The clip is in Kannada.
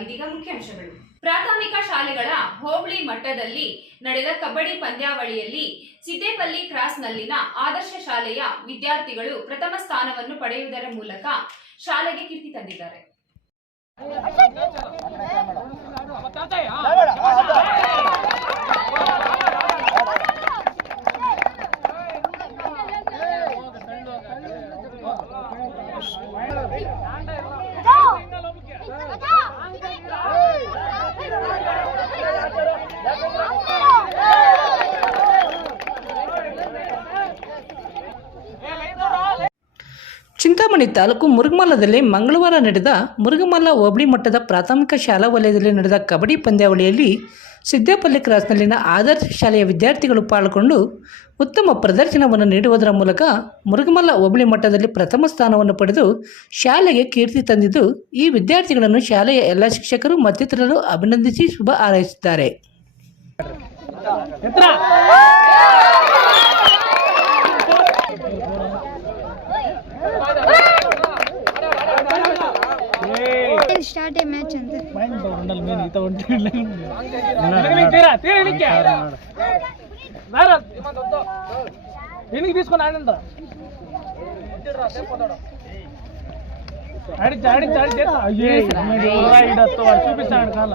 ಇದೀಗ ಮುಖ್ಯಾಂಶಗಳು ಪ್ರಾಥಮಿಕ ಶಾಲೆಗಳ ಹೋಬಳಿ ಮಟ್ಟದಲ್ಲಿ ನಡೆದ ಕಬಡ್ಡಿ ಪಂದ್ಯಾವಳಿಯಲ್ಲಿ ಸಿದ್ದೇಪಲ್ಲಿ ಕ್ರಾಸ್ನಲ್ಲಿನ ಆದರ್ಶ ಶಾಲೆಯ ವಿದ್ಯಾರ್ಥಿಗಳು ಪ್ರಥಮ ಸ್ಥಾನವನ್ನು ಪಡೆಯುವುದರ ಮೂಲಕ ಶಾಲೆಗೆ ಕೀರ್ತಿ ತಂದಿದ್ದಾರೆ ಚಿಂತಾಮಣಿ ತಾಲೂಕು ಮುರುಗಮಲ್ಲದಲ್ಲಿ ಮಂಗಳವಾರ ನಡೆದ ಮುರುಗಮಲ್ಲ ಹೋಬಳಿ ಮಟ್ಟದ ಪ್ರಾಥಮಿಕ ಶಾಲಾ ವಲಯದಲ್ಲಿ ನಡೆದ ಕಬಡ್ಡಿ ಪಂದ್ಯಾವಳಿಯಲ್ಲಿ ಸಿದ್ದೇಪಲ್ಲಿ ಕ್ರಾಸ್ನಲ್ಲಿನ ಆದರ್ಶ ಶಾಲೆಯ ವಿದ್ಯಾರ್ಥಿಗಳು ಪಾಲ್ಗೊಂಡು ಉತ್ತಮ ಪ್ರದರ್ಶನವನ್ನು ನೀಡುವುದರ ಮೂಲಕ ಮುರುಗಮಲ್ಲ ಹೋಬಳಿ ಮಟ್ಟದಲ್ಲಿ ಪ್ರಥಮ ಸ್ಥಾನವನ್ನು ಪಡೆದು ಶಾಲೆಗೆ ಕೀರ್ತಿ ತಂದಿದ್ದು, ಈ ವಿದ್ಯಾರ್ಥಿಗಳನ್ನು ಶಾಲೆಯ ಎಲ್ಲ ಶಿಕ್ಷಕರು ಮತ್ತಿತರರು ಅಭಿನಂದಿಸಿ ಶುಭ ಹಾರೈಸಿದ್ದಾರೆ ఇప్పుడు స్టార్ట్ అయ్యే మ్యాచ్ అంతా తీసుకొని చూపిస్తాడు కాళ్ళ